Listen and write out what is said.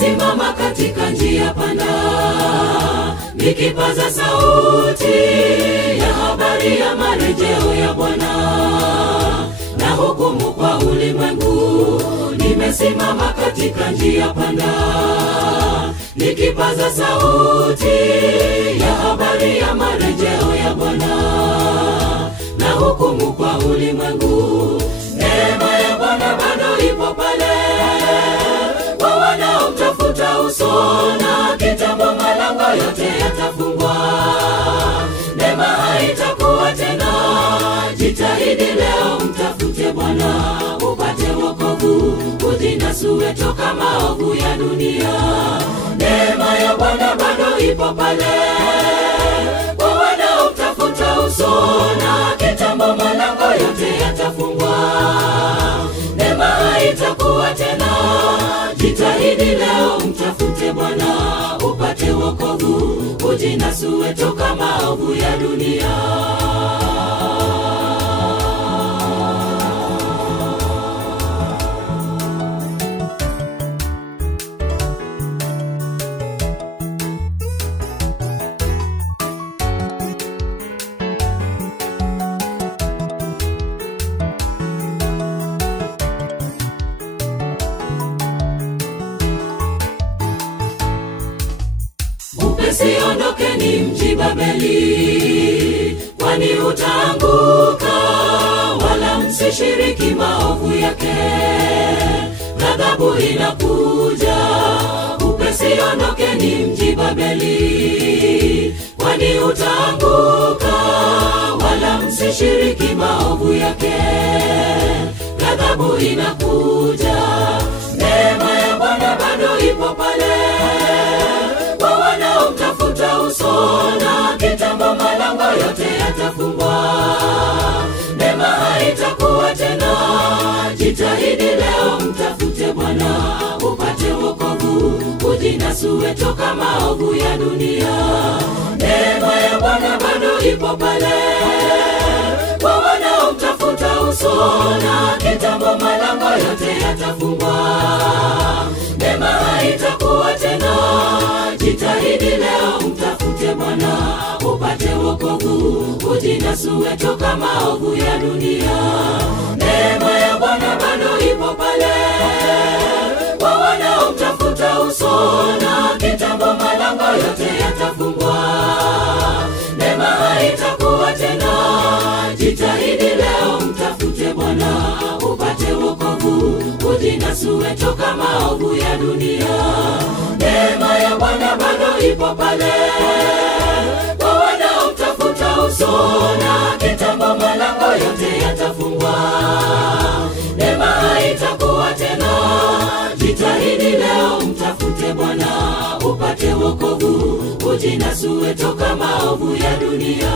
nimesimama katika njia panda, nikipaza sauti ya habari ya marejeo ya Bwana na hukumu kwa ulimwengu. Nimesimama katika njia panda, nikipaza sauti ya habari ya marejeo ya Bwana na hukumu kwa ulimwengu. Neema ya Bwana bado ipo pale kwa wanaomtafuta usona, kitambo malango yote yatafungwa, neema haitakuwa tena. Jitahidi leo mtafute Bwana upate wokovu, ujinasue toka maovu ya dunia. Neema ya Bwana bado ipo pale kwa wanaomtafuta usona, kitambo malango yote yatafungwa, neema haitakuwa tena. Jitahidi leo mtafute Bwana upate wokovu, ujinasue toka maovu ya dunia. Usiondokeni mji Babeli, kwani utaanguka, wala msishiriki maovu yake. Ghadhabu inakuja. Usiondokeni mji Babeli, kwani utaanguka, wala msishiriki maovu yake. Ghadhabu inakuja. Neema ya Bwana bado ipo pale kwa wanaomtafuta usona, kitambo malango yote yatafungwa, neema haitakuwa tena. Jitahidi leo mtafute Bwana upate wokovu, ujinasue toka maovu ya dunia. Neema ya Bwana bado ipo pale kwa wanaomtafuta usona, kitambo malango yote yatafungwa, neema haitakuwa tena. Jitahidi leo mtafute Bwana upate wokovu, ujinasue toka maovu ya dunia. Neema ya Bwana bado ipo pale kwa wanaomtafuta usona, kitambo malango yote yatafungwa, neema haitakuwa tena. Jitahidi leo mtafute Bwana upate wokovu, ujinasue toka maovu ya dunia. Neema ya Bwana bado ipo pale kwa wanaomtafuta usona, kitambo malango yote yatafungwa, neema haitakuwa tena. Jitahidi leo mtafute Bwana upate wokovu, ujinasue toka maovu ya dunia.